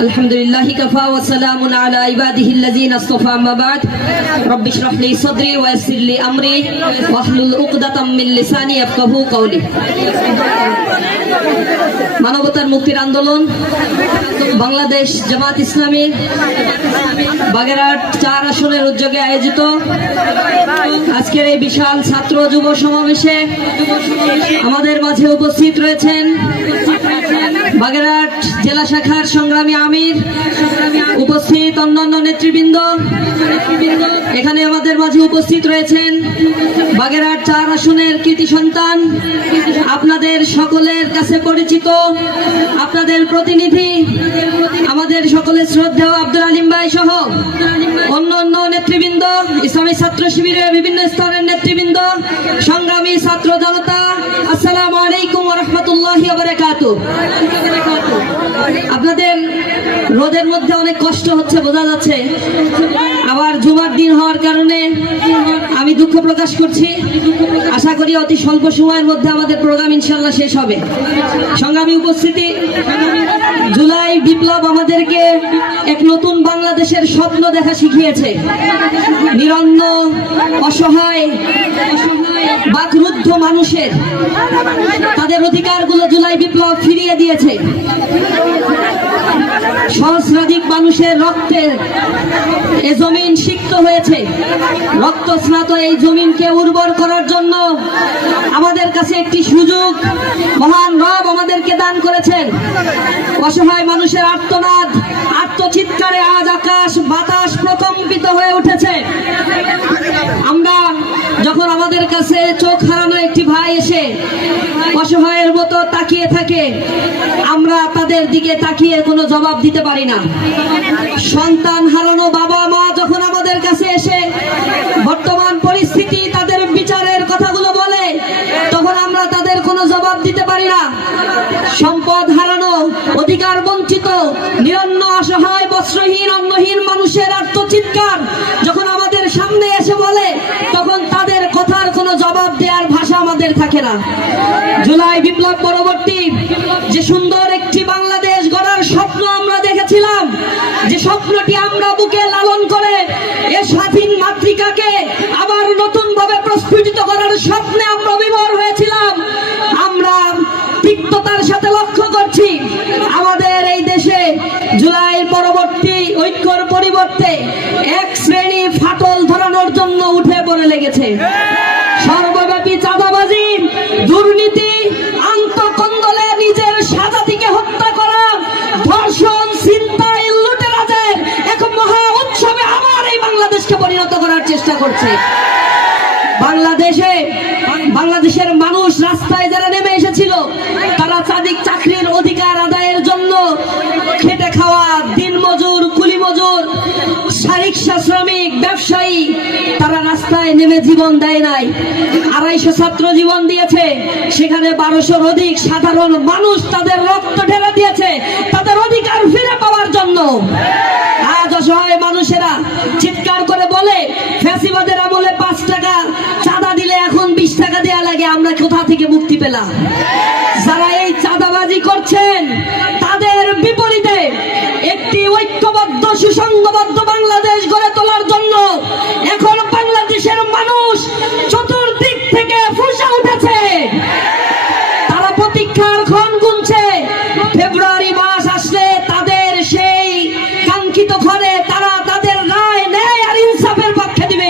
الحمد لله كفى وسلام على عباده الذين اصطفى أما بعد رب اشرح لي صدري ويسر لي أمري واحلل عقدة من لساني يفقهوا قولي মানবতার মুক্তির আন্দোলন বাংলাদেশ জামাত ইসলামীর বাগেরহাট চার আসনের উদ্যোগে আয়োজিত আজকের এই বিশাল ছাত্র যুব সমাবেশে আমাদের মাঝে উপস্থিত রয়েছেন বাগেরহাট জেলা শাখার সংগ্রামী আমির, উপস্থিত অন্যান্য নেতৃবৃন্দ। এখানে আমাদের মাঝে উপস্থিত রয়েছেন বাগেরহাট চার আসনের কৃতি সন্তান, আপনাদের সকলের কাছে পরিচিত, আপনাদের প্রতিনিধি, আমাদের সকলের শ্রদ্ধেয় আব্দুল আলিম ভাই সহ অন্য অন্য নেতৃবৃন্দ, ইসলামী ছাত্র শিবিরের বিভিন্ন স্তরের নেতৃবৃন্দ, সংগ্রামী ছাত্র জনতা, আসসালামু আলাইকুম রহমতুল্লাহ আপনাদের রোদের মধ্যে অনেক কষ্ট হচ্ছে, বোঝা যাচ্ছে। আবার জুমার দিন হওয়ার কারণে আমি দুঃখ প্রকাশ করছি। আশা করি অতি স্বল্প সময়ের মধ্যে আমাদের প্রোগ্রাম ইনশাল্লাহ শেষ হবে। সংগ্রামী উপস্থিতি, জুলাই বিপ্লব আমাদেরকে এক নতুন বাংলাদেশের স্বপ্ন দেখা শিখিয়েছে। নিরন্ন, অসহায় বাকরুদ্ধ মানুষের। তাদের অধিকারগুলো জুলাই বিপ্লব ফিরিয়ে দিয়েছে। সহস্রাধিক মানুষের রক্তে এ জমিন সিক্ত হয়েছে। রক্ত স্নাত এই জমিনকে উর্বর করার জন্য আমাদের কাছে একটি সুযোগ। মহান রব আমাদেরকে দান করেছেন। অসহায় মানুষের আর্তনাদ আত্মচিৎকারে আজ আকাশ বাতাস প্রকম্পিত হয়ে উঠেছে। আমাদের কাছে চোখ হারানো একটি ভাই এসে অসহায়ের মতো তাকিয়ে থাকে। আমরা তাদের দিকে তাকিয়ে কোনো জবাব দিতে পারি না। সন্তান হারানো বাবা মা যখন আমাদের কাছে এসে বর্তমান পরিস্থিতি, তাদের বিচারের কথাগুলো বলে, তখন আমরা তাদের কোনো জবাব দিতে পারি না। সম্পদ হারানো, অধিকার বঞ্চিত, নিরন্ন, অসহায়, বস্ত্রহীন, অন্নহীন মানুষের আত্মচিৎকার না জুলাই বিপ্লব পরবর্তী যে সুন্দর একটি বাংলাদেশ গড়ার স্বপ্ন আমরা দেখেছিলাম, যে স্বপ্নটি আমরা বুকে লালন করে এ স্বাধীন মাতৃকাকে আবার নতুন ভাবে প্রস্ফুটিত করার স্বপ্নে আমরা বিভোর হয়েছিলাম। আমরা তিক্ততার সাথে লক্ষ্য করছি, আমাদের এই দেশে জুলাই পরবর্তী ঐক্যর পরিবর্তে এক শ্রেণি ফাটল ধরানোর জন্য উঠে পড়ে লেগেছে। চাঁদাবাজি দুর্নীতি বাংলাদেশের মানুষ রাস্তায় যারা নেমে এসেছিল, তারা চাঁদিক চাকরির অধিকার আদায়ের জন্য খেটে খাওয়া দিন মজুর কুলি মজুর শ্রমিক ব্যবসায়ী, তারা রাস্তায় নেমে জীবন দেয় নাই। আড়াইশো ছাত্র জীবন দিয়েছে। সেখানে বারোশোর অধিক সাধারণ মানুষ তাদের রক্ত ঢেলে দিয়েছে। তাদের অধিকার ফিরে পাওয়ার জন্য। আজ অসহায় মানুষেরা চিৎকার করে বলে, ফ্যাসিবাদের আমলে পাঁচ টাকা, চাঁদা দিলে এখন বিশ টাকা দেয়া লাগে, আমরা কোথা থেকে মুক্তি পেলাম? যারা এই চাঁদাবাজি করছেন, তাদের বিপরীতে একটি ঐক্যবদ্ধ সুসংঘবদ্ধ থেকে ফুসে উঠেছে। তারা প্রতীক্ষার ক্ষণ গুনছে। ফেব্রুয়ারি মাস আসলে তাদের সেই কাঙ্ক্ষিত ঘরে তারা তাদের রায় ন্যায় আর ইনসাফের পক্ষে দিবে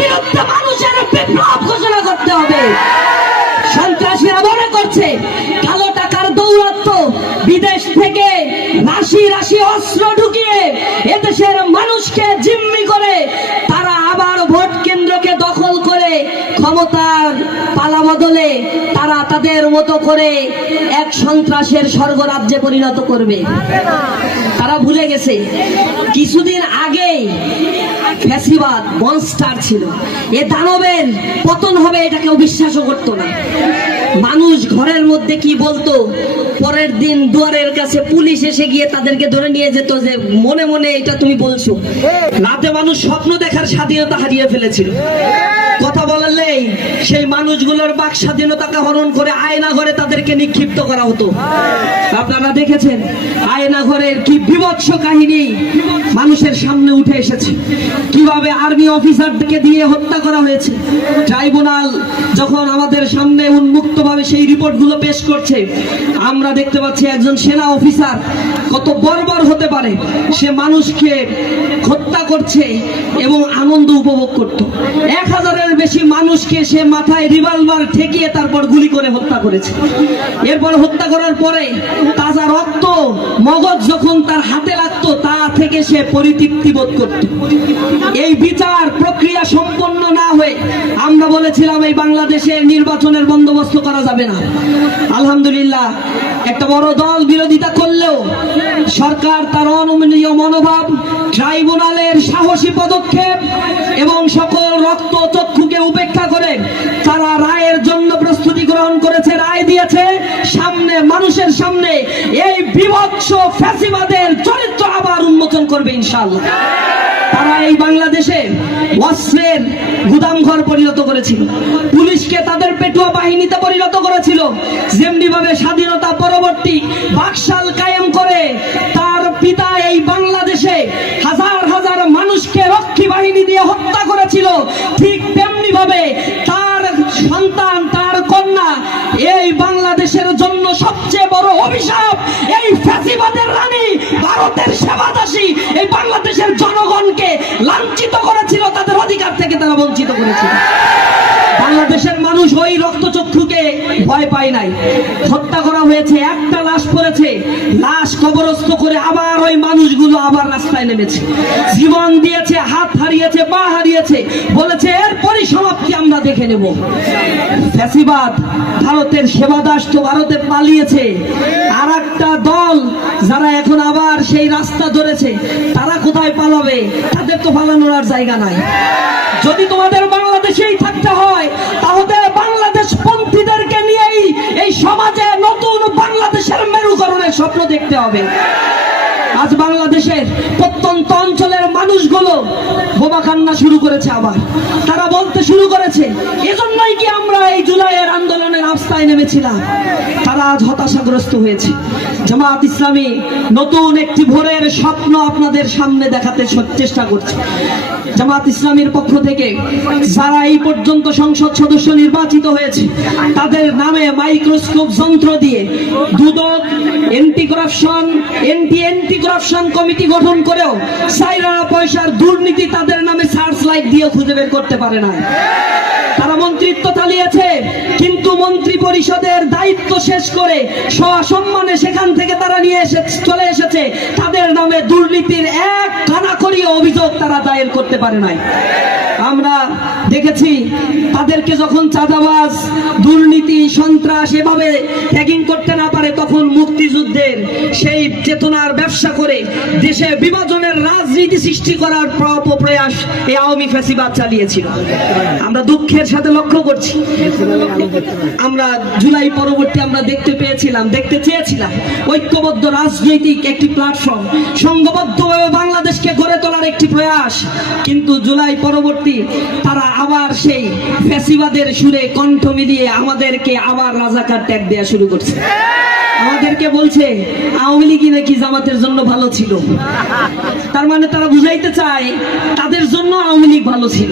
বিরুদ্ধে মানুষের বিপ্লব ঘোষণা করতে হবে। সন্ত্রাসীরা মনে করছে রাশি রাশি অস্ত্র ঢুকিয়ে এদেশের মানুষকে জিম্মি করে, তারা আবার ভোট কেন্দ্রকে দখল করে, ক্ষমতার পালা বদলে তারা তাদের মতো করে এক সন্ত্রাসের স্বর্গরাজ্যে পরিণত করবে। তারা ভুলে গেছে, কিছুদিন আগেই ফ্যাসিবাদ মনস্টার ছিল। এ দানবের পতন হবে, এটা কেউ বিশ্বাসও করতো না। মানুষ ঘরের মধ্যে কি বলতো? পরের দিন দুয়ারের কাছে পুলিশ এসে গিয়ে তাদেরকে ধরে নিয়ে যেত যে মনে মনে এটা তুমি বলছো। রাতে মানুষ স্বপ্ন দেখার স্বাধীনতা হারিয়ে ফেলেছিল। কথা বললেই সেই মানুষগুলোর বাক স্বাধীনতাকে হরণ করে আয়না ঘরে তাদেরকে নিক্ষিপ্ত করা হতো। আপনারা দেখেছেন, আয়না ঘরের কি বিভৎস কাহিনী মানুষের সামনে উঠে এসেছে। কীভাবে আর্মি অফিসারদেরকে দিয়ে হত্যা করা হয়েছে। ট্রাইব্যুনাল যখন আমাদের সামনে উন্মুক্তভাবে সেই রিপোর্টগুলো পেশ করছে, আমরা দেখতে পাচ্ছি একজন সেনা অফিসার কত বর্বর হতে পারে। সে মানুষকে করছে এবং আনন্দ উপভোগ করত। এক হাজারের বেশি মানুষকে সে মাথায় রিভলভার ঠেকিয়ে তারপর গুলি করে হত্যা করেছে। এরপর হত্যা করার পরে তাজা রক্ত, মগজ যখন তার হাতে লাগতো, তা থেকে সে পরিতৃপ্তি বোধ করত। এই বিচার প্রক্রিয়া সম্পন্ন না হয়ে আমরা বলেছিলাম, এই বাংলাদেশে নির্বাচনের বন্দোবস্ত করা যাবে না। আলহামদুলিল্লাহ, একটা বড় দল বিরোধিতা করলেও সরকার তার অনমনীয় মনোভাব ট্রাইব্যুনালের সাহসী পদক্ষেপ এবং সকল রক্ত চক্ষুকে উপেক্ষা করে তারা রায়ের জন্য প্রস্তুতি গ্রহণ করেছে, রায় দিয়েছে। সামনে, মানুষের সামনে এই বিভৎস ফ্যাসিবাদের চরিত্র আবার উন্মোচন করবে ইনশাআল্লাহ। তারা এই বাংলাদেশে অস্ত্রের গুদামঘর পরিণত করেছিল, পুলিশকে তাদের পেটুয়া বাহিনীতে পরিণত করেছিল। যেমনি ভাবে স্বাধীনতা পরবর্তী বাকশাল কায়েম করে ভারতের সেবাদাসী এই বাংলাদেশের জনগণকে লাঞ্ছিত করেছিল, তাদের অধিকার থেকে তারা বঞ্চিত করেছিল। বাংলাদেশের মানুষ ওই রক্তচক্ষুকে ভয় পায় নাই। হত্যা করা হয়েছে, একটা লাশ পড়েছে। লাশ কবরস্থ করে আবার ওই মানুষগুলো আবার রাস্তায় নেমেছে। জীবন দিয়েছে, হাত হারিয়েছে, পা হারিয়েছে। বলেছে, এর পরিসমাপ্তি আমরা দেখে নেব। ফ্যাসিবাদ ভারতের সেবাদাস তো ভারতে পালিয়েছে। আর একটা দল যারা এখন আবার সেই রাস্তা ধরেছে, তারা কোথায় পালাবে? তাদের তো পালানোর আর জায়গা নাই। যদি তোমাদের বাংলাদেশেই থাকতে হয়, তাহলে বাংলাদেশ সমাজে নতুন বাংলাদেশের মেরুকরণের স্বপ্ন দেখতে হবে। আজ বাংলাদেশের প্রত্যন্ত অঞ্চলের মানুষগুলো বোমা কান্না শুরু করেছে আবার। তারা বলতে শুরু করেছে, এজন্যই কি আমরা এই জুলাইয়ের আন্দোলনের রাস্তায় নেমেছিলাম? তারা আজ হতাশাগ্রস্ত হয়েছে। জামাত ইসলামী নতুন একটি ভোরের স্বপ্ন আপনাদের সামনে দেখাতে চেষ্টা করছে। জামাত ইসলামের পক্ষ থেকে যারা এই পর্যন্ত সংসদ সদস্য নির্বাচিত হয়েছে, তাদের নামে মাইক্রোস্কোপ যন্ত্র দিয়ে Dudok anti corruption anti anti corruption committee গঠন করেও সাইরা পয়সার দুর্নীতি তাদের নামে সার্চ লাইট দিয়ে খুঁজে বের করতে পারে না তারা মন্ত্রিত্ব চালিয়েছে, কিন্তু মন্ত্রী পরিষদের দায়িত্ব শেষ করে সসম্মানে সেখান থেকে তারা নিয়ে এসে চলে এসেছে। তাদের নামে দুর্নীতির এক কানাকড়ি অভিযোগ তারা দায়ের করতে পারে নাই। আমরা দেখেছি, তাদেরকে যখন চাঁদাবাজ, দুর্নীতি, সন্ত্রাস এভাবে করতে তখন মুক্তিযুদ্ধের সেই চেতনার ব্যবসা করে দেশে বিভাজনের রাজনীতি সৃষ্টি করার প্র- প্রয়াস এই আওয়ামী ফ্যাসিবাদ চালিয়েছিল। আমরা দুঃখের সাথে লক্ষ্য করছি। আমরা জুলাই পরবর্তী আমরা দেখতে পেয়েছিলাম, দেখতে চেয়েছিলাম। ঐক্যবদ্ধ রাজনৈতিক একটি প্ল্যাটফর্ম সংঘবদ্ধভাবে বাংলাদেশকে গড়ে তোলার একটি প্রয়াস। কিন্তু জুলাই পরবর্তী তারা আবার সেই ফ্যাসিবাদের সুরে কণ্ঠ মিলিয়ে আমাদেরকে আবার রাজাকার ত্যাগ দেওয়া শুরু করছে। আমাদেরকে বলছে, আওয়ামী লীগই নাকি জামাতের জন্য ভালো ছিল। তার মানে তারা বুঝাইতে চায়, তাদের জন্য আওয়ামী লীগ ভালো ছিল।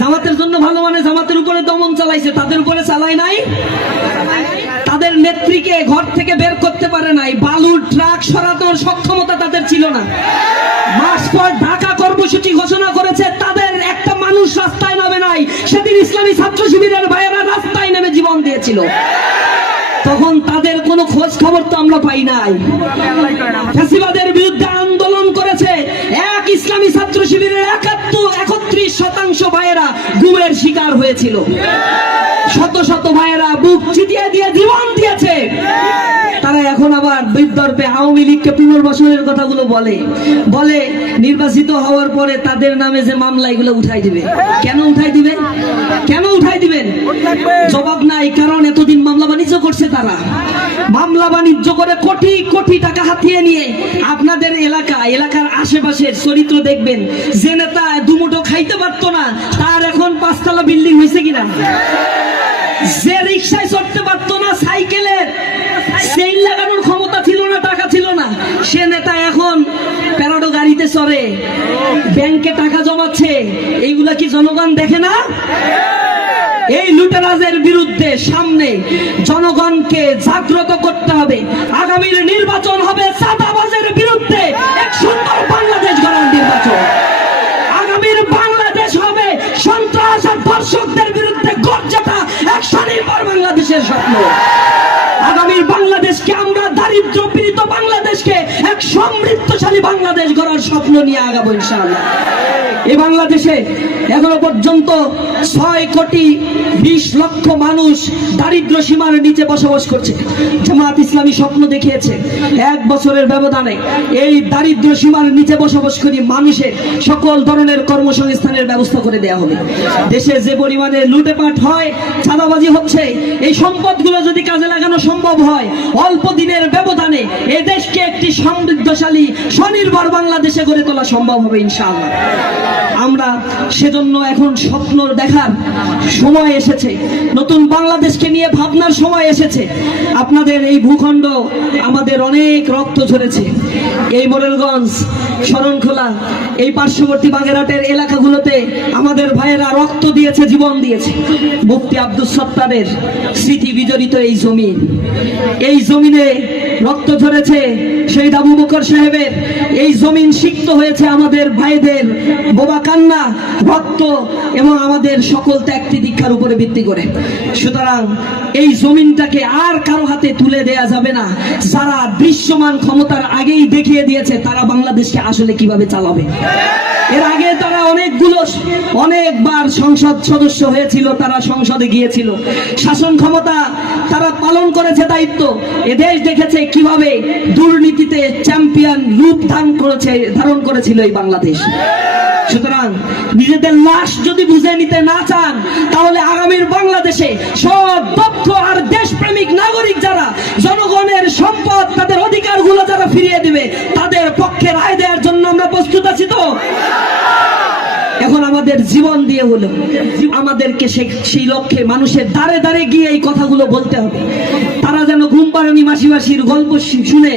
জামাতের জন্য ভালো মানে জামাতের উপরে দমন চালাইছে, তাদের উপরে চালায় নাই। তাদের নেত্রীকে ঘর থেকে বের করতে পারে নাই। বালুর ট্রাক সরানোর সক্ষমতা তাদের ছিল না। মাস পর ঢাকা কর্মসূচি ঘোষণা করেছে, তাদের একটা মানুষ রাস্তায় নামে নাই। সেদিন ইসলামী ছাত্র শিবিরের ভাইয়েরা রাস্তায় নেমে জীবন দিয়েছিল। তখন তাদের কোনো খোঁজ খবর তো আমরা পাই নাই। ফ্যাসিবাদের বিরুদ্ধে আন্দোলন করেছে এক ইসলামী ছাত্র শিবিরের একাত্তর, একত্রিশ শতাংশ ভাইয়েরা গুমের শিকার হয়েছিল। শত শত ভাইয়েরা বুক চিটিয়ে দিয়ে জীবন দিয়েছে। আবার বিদর্ভে আওয়ামী লীগকে পুনর্বাসনের কথাগুলো বলে। বলে, নির্বাচিত হওয়ার পরে তাদের নামে যে মামলা, এগুলো উঠাই দিবে। কেন উঠাই দিবে? কেন উঠাই দিবেন? জবাব নাই, কারণ এতদিন মামলা বাণিজ্য করছে তারা। মামলা বাণিজ্য করে কোটি কোটি টাকা হাতিয়ে নিয়ে আপনাদের এলাকা, এলাকার আশেপাশের চরিত্র দেখবেন। যে নেতা দুমুটো খাইতে পারতো না, তার এখন পাঁচতলা বিল্ডিং হয়েছে কিনা? যে রিক্সায় চড়তে পারতো না, সাইকেলের, সেই লাগানোর ক্ষমতা ছিল না টাকা ছিল না সে নেতা এখন প্যারাডো গাড়িতে চড়ে। ব্যাংকে টাকা জমাচ্ছে। এইগুলা কি জনগণ দেখে না? এই লুটেরাজের বিরুদ্ধে সামনে জনগণকে জাগ্রত করতে হবে। আগামীর নির্বাচন হবে চাঁদাবাজের বিরুদ্ধে। এক সুন্দর বাংলাদেশ গড়ার নির্বাচন। আগামীর বাংলাদেশ হবে সন্ত্রাস আর দর্শকদের বিরুদ্ধে গর্জটা এক স্বনির্ভর বাংলাদেশের স্বপ্ন। আগামীর বাংলাদেশকে আমরা দারিদ্র পীড়িত বাংলাদেশকে এক সমৃদ্ধশালী বাংলাদেশ গড়ার স্বপ্ন নিয়ে আগাবো ইনশাআল্লাহ। এই বাংলাদেশে এখনও পর্যন্ত ছয় কোটি বিশ লক্ষ মানুষ দারিদ্র সীমার নিচে বসবাস করছে। জামাত ইসলামী স্বপ্ন দেখিয়েছে, এক বছরের ব্যবধানে এই দারিদ্র সীমার নিচে বসবাস করি মানুষের সকল ধরনের কর্মসংস্থানের ব্যবস্থা করে দেওয়া হবে। দেশে যে পরিমাণে লুটেপাট হয়, চাঁদাবাজি হচ্ছে, এই সম্পদগুলো যদি কাজে লাগানো সম্ভব হয়, অল্প দিনের ব্যবধানে এ দেশকে একটি সমৃদ্ধশালী, স্বনির্ভর বাংলাদেশে গড়ে তোলা সম্ভব হবে ইনশাআল্লাহ। আমরা সেজন্য এখন স্বপ্ন দেখার সময় এসেছে। নতুন বাংলাদেশকে নিয়ে ভাবনার সময় এসেছে। আপনাদের এই ভূখণ্ড আমাদের অনেক রক্ত ঝরেছে। এই মোরেলগঞ্জ, শরণখোলা, এই পার্শ্ববর্তী বাগেরহাটের এলাকাগুলোতে আমাদের ভাইয়েরা রক্ত দিয়েছে, জীবন দিয়েছে। মুফতি আব্দুল সত্তারের স্মৃতি বিজড়িত এই জমিন। এই জমিনে রক্ত ঝরেছে শহীদ আবু বকর সাহেবের। এই জমিন সিক্ত হয়েছে আমাদের ভাইদের বোবা কান্না, রক্ত এবং আমাদের সকল ত্যাগ দীক্ষার উপরে ভিত্তি করে। সুতরাং এই জমিনটাকে আর কারও হাতে তুলে দেয়া যাবে না। যারা দৃশ্যমান ক্ষমতার আগেই দেখিয়ে দিয়েছে, তারা বাংলাদেশকে আসলে কীভাবে চালাবে? এর আগে তারা অনেকগুলো, অনেকবার সংসদ সদস্য হয়েছিল, তারা সংসদে গিয়েছিল। শাসন ক্ষমতা তারা পালন করেছে দায়িত্ব। এদেশ দেখেছে কীভাবে দুর্নীতিতে চ্যাম্পিয়ন রূপ ধারণ করেছে, ধারণ করেছিল এই বাংলাদেশ। সুতরাং নিজেদের লাশ যদি বুঝে নিতে না চান, তাহলে আগামীর বাংলাদেশে সব দক্ষ আর দেশপ্রেমিক নাগরিক যারা জনগণের সম্পদ, তাদের অধিকারগুলো যারা ফিরিয়ে দিবে, তাদের পক্ষে রায় দেওয়ার জন্য আমরা প্রস্তুত আছি তো? এখন আমাদের জীবন দিয়ে হলো। আমাদেরকে সেই লক্ষ্যে মানুষের দাঁড়ে দাঁড়ে গিয়ে এই কথাগুলো বলতে হবে। তারা যেন ঘুম পাড়ানি মাসি মাসির গল্প শুনে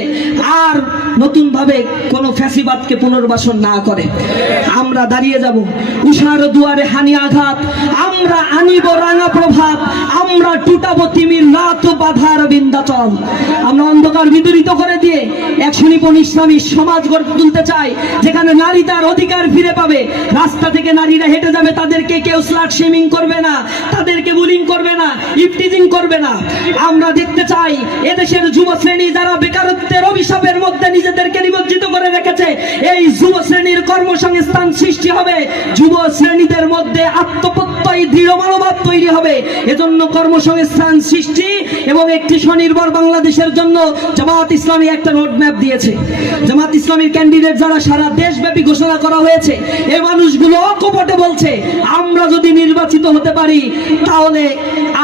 আর নতুন ভাবে কোনো ফ্যাসিবাদকে পুনর্বাসন না করে। আমরা দাঁড়িয়ে যাব উষার দুয়ারে হানি আঘাত। আমরা আনিব রাঙা প্রভাব। আমরা টুটাবো তিমির রাত বাধার বিন্দাচল আমরা অন্ধকার বিদরিত করে দিয়ে এক সুনিপুণ ইসলামী সমাজ গড়ে তুলতে চাই, যেখানে নারী তার অধিকার ফিরে পাবে। রাস্তা থেকে নারীরা হেঁটে যাবে, তাদেরকে কেউ স্লাট শেমিং করবে না, তাদেরকে বুলিং করবে না ইফটিজিং করবে না। আমরা দেখতে চাই এদেশের যুব শ্রেণি যারা বেকারত্বের অভিশাপের মধ্যে নিজেদেরকে নিমজ্জিত করে রেখেছে। এই যুব শ্রেণির কর্মসংস্থান সৃষ্টি হবে। যুব শ্রেণীদের মধ্যে আত্মপ্রত্যয়, দৃঢ় মনোভাব তৈরি হবে। এজন্য কর্মসংস্থান সৃষ্টি এবং একটি স্বনির্ভর বাংলাদেশের জন্য জামাত ইসলামী একটা রোডম্যাপ দিয়েছে। জামাত ইসলামীর ক্যান্ডিডেট যারা সারা দেশব্যাপী ঘোষণা করা হয়েছে, এ মানুষগুলো অকপটে বলছে, আমরা যদি নির্বাচিত হতে পারি, তাহলে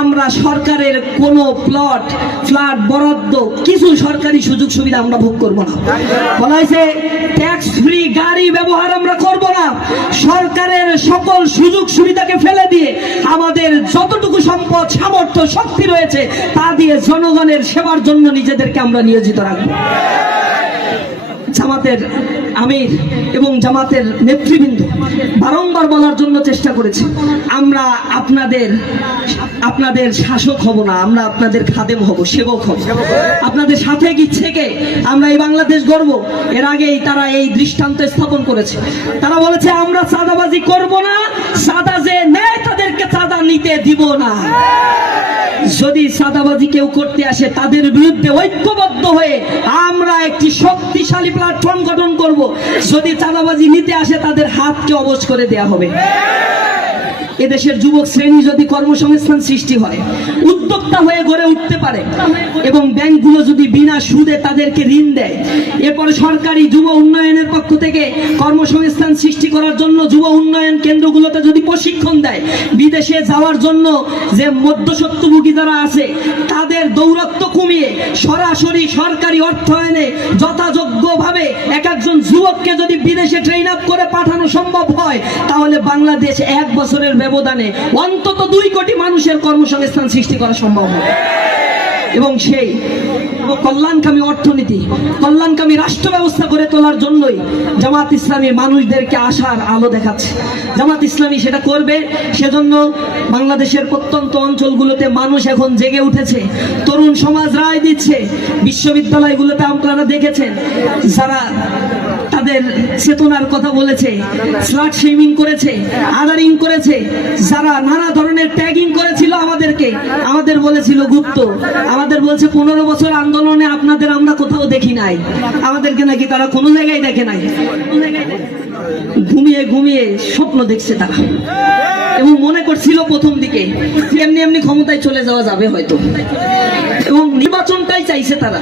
আমরা সরকারের কোনো প্লট ফ্ল্যাট বরাদ্দ, কিছু সরকারি সুযোগ সুবিধা আমরা ভোগ করব না। বলা হয়েছে ট্যাক্স ফ্রি গাড়ি ব্যবহার আমরা করব না। সরকারের সকল সুযোগ সুবিধাকে ফেলে দিয়ে আমাদের যতটুকু সম্পদ, সামর্থ্য, শক্তি রয়েছে, তা দিয়ে জনগণের সেবার জন্য নিজেদেরকে আমরা নিয়োজিত রাখব। জামাতের আমির এবং জামাতের নেতৃবৃন্দ বারংবার বলার জন্য চেষ্টা করেছে। আমরা আপনাদের আপনাদের শাসক হব না, আমরা আপনাদের খাদেম হব, সেবক হব। আপনাদের সাথে থেকে আমরা এই বাংলাদেশ গর্ব এর আগেই তারা এই দৃষ্টান্ত স্থাপন করেছে। তারা বলেছে, আমরা চাঁদাবাজি করব না সাদা যে নেয় তাদেরকে চাঁদা নিতে দিব না। যদি সাদাবাজি কেউ করতে আসে, তাদের বিরুদ্ধে ঐক্যবদ্ধ হয়ে আমরা একটি শক্তিশালী প্ল্যাটফর্ম গঠন করব। যদি চাঁদাবাজি নিতে আসে, তাদের হাতকে অবশ করে দেয়া হবে। এদেশের যুবক শ্রেণি যদি কর্মসংস্থান সৃষ্টি হয়, উদ্যোক্তা হয়ে গড়ে উঠতে পারে এবং ব্যাংকগুলো যদি বিনা সুদে তাদেরকে ঋণ দেয়, এরপরে সরকারি যুব উন্নয়নের পক্ষ থেকে কর্মসংস্থান সৃষ্টি করার জন্য যুব উন্নয়ন কেন্দ্রগুলোতে যদি প্রশিক্ষণ দেয়, বিদেশে যাওয়ার জন্য যে মধ্যসত্ত্বভোগী যারা আছে, তাদের দৌরত্ব কমিয়ে সরাসরি সরকারি অর্থায়নে যথাযোগ্যভাবে এক একজন যুবককে যদি বিদেশে ট্রেন আপ করে পাঠানো সম্ভব হয়, তাহলে বাংলাদেশ এক বছরের ব্যবধানে অন্তত দুই কোটি মানুষের কর্মসংস্থান সৃষ্টি করা সম্ভব হবে। এবং সেই কল্যাণকামী অর্থনীতি, কল্যাণকামী রাষ্ট্র ব্যবস্থা করে তোলার জন্যই জামাত ইসলামী মানুষদেরকে আশার আলো দেখাচ্ছে। জামাত ইসলামী সেটা করবে, সেজন্য বাংলাদেশের প্রত্যন্ত অঞ্চলগুলোতে মানুষ এখন জেগে উঠেছে। তরুণ সমাজ রায় দিচ্ছে, বিশ্ববিদ্যালয়গুলোতে আপনারা দেখেছেন, যারা তাদের চেতনার কথা বলেছে, স্লাট শেমিং করেছে, আদারিং করেছে, যারা নানা ধরনের ট্যাগিং করেছিল আমাদেরকে, আমাদের বলেছিল গুপ্ত, আমাদের বলছে পনেরো বছর আন্দোলনে আপনাদের আমরা কোথাও দেখি নাই। আমাদেরকে নাকি তারা কোনো জায়গায় দেখে নাই। ঘুমিয়ে ঘুমিয়ে স্বপ্ন দেখছে তারা। এবং মনে করছিল প্রথম দিকে, এমনি এমনি ক্ষমতায় চলে যাওয়া যাবে হয়তো। এবং নির্বাচনটাই চাইছে তারা।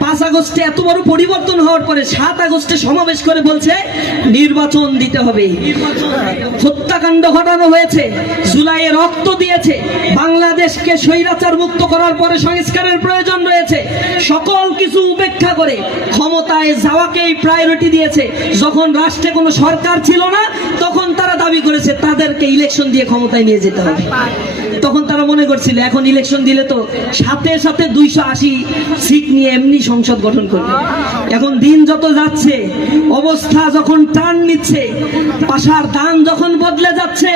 পাঁচ আগস্টে এত বড় পরিবর্তন হওয়ার পরে সাত আগস্টে সমাবেশ করে বলছে, নির্বাচন দিতে হবে। হত্যাকাণ্ড ঘটানো হয়েছে, জুলাইয়ে রক্ত দিয়েছে, বাংলাদেশকে স্বৈরাচার মুক্ত করার পরে সংস্কারের প্রয়োজন রয়েছে। সকল কিছু উপেক্ষা করে ক্ষমতায় যাওয়াকেই প্রায়োরিটি দিয়েছে। যখন রাষ্ট্রে কোনো সরকার ছিল না, তখন তারা দাবি করেছে তাদেরকে ইলেকশন দিয়ে ক্ষমতায় নিয়ে যেতে হবে। তখন তারা মনে করছিল, এখন ইলেকশন দিলে তো সাথে সাথে দুইশো আশি সিট নিয়ে এমনি সংসদ গঠন করবে। এখন দিন যত যাচ্ছে, অবস্থা যখন টান নিচ্ছে, পাশার দান যখন বদলে যাচ্ছে,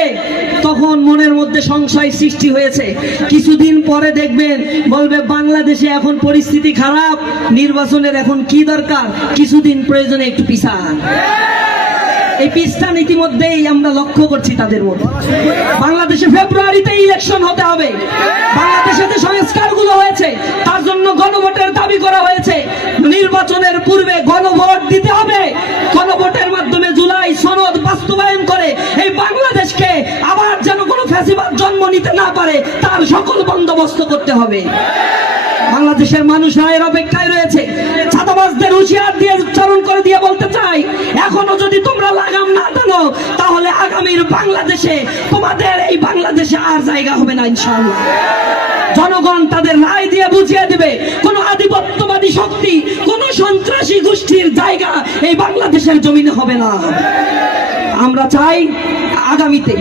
তখন মনের মধ্যে সংশয় সৃষ্টি হয়েছে। কিছুদিন পরে দেখবেন, বলবে বাংলাদেশে এখন পরিস্থিতি খারাপ, নির্বাচনের এখন কি দরকার, কিছুদিন প্রয়োজনে একটু পিছান। এই পিস্তান ইতিমধ্যেই আমরা লক্ষ্য করছি তাদের মধ্যে বাংলাদেশে ফেব্রুয়ারিতে ইলেকশন হতে হবে। বাংলাদেশে যে সংস্কারগুলো হয়েছে, তার জন্য গণভোটের দাবি করা হয়েছে। নির্বাচনের পূর্বে গণভোট দিতে হবে। গণভোটের মাধ্যমে জুলাই সনদ বাস্তবায়ন করে এই বাংলাদেশকে আবার যেন কোনো ফ্যাসিবাদ জন্ম নিতে না পারে, তার সকল বন্দোবস্ত করতে হবে। বাংলাদেশের মানুষ রায়ের অপেক্ষায় রয়েছে। ছাতাবাসদের হুঁশিয়ার দিয়ে উচ্চারণ করে দিয়ে আগামীর বাংলাদেশে, তোমাদের এই বাংলাদেশে আর জায়গা হবে না, ইনশাআল্লাহ। জনগণ তাদের রায় দিয়ে বুঝিয়ে দিবে, কোন আধিপত্যবাদী শক্তি কোন সন্ত্রাসী গোষ্ঠীর জায়গা এই বাংলাদেশের জমিনে হবে না। আমরা চাই আগামীতে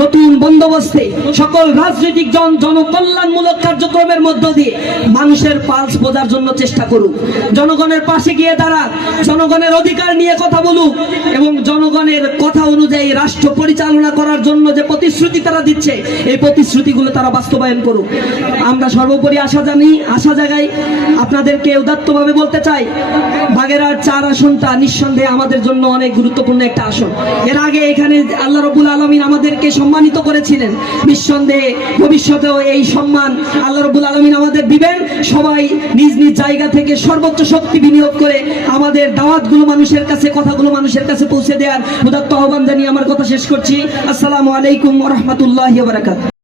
নতুন বন্দোবস্তে সকল রাজনৈতিক জন জনকল্যাণমূলক কার্যক্রমের মধ্য দিয়ে মানুষের পালস বোঝার জন্য চেষ্টা করুক। জনগণের পাশে গিয়ে তারা জনগণের অধিকার নিয়ে কথা বলুক এবং জনগণের কথা অনুযায়ী রাষ্ট্র পরিচালনা করার জন্য যে প্রতিশ্রুতি তারা দিচ্ছে, এই প্রতিশ্রুতিগুলো তারা বাস্তবায়ন করুক। আমরা সর্বোপরি আশা জানি আশা জায়গায় আপনাদেরকে উদাত্তভাবে বলতে চাই বাগেরহাট চার আসনটা নিঃসন্দেহে আমাদের জন্য অনেক গুরুত্বপূর্ণ একটা আসন। এর আগে এখানে আল্লাহ রবুল আলমিন আমাদেরকে সম্মানিত করেছিলেন। নিঃসন্দেহে ভবিষ্যতেও এই সম্মান আল্লাহ রবুল আলমিন আমাদের দিবেন। সবাই নিজ নিজ জায়গা থেকে সর্বোচ্চ শক্তি বিনিয়োগ করে আমাদের দাওয়াতগুলো মানুষের কাছে, কথাগুলো মানুষের কাছে পৌঁছে দেওয়ার উদাত্ত আহ্বান জানিয়ে আমার কথা শেষ করছি। আসসালামু আলাইকুম রহমতুল্লাহ বারাকাত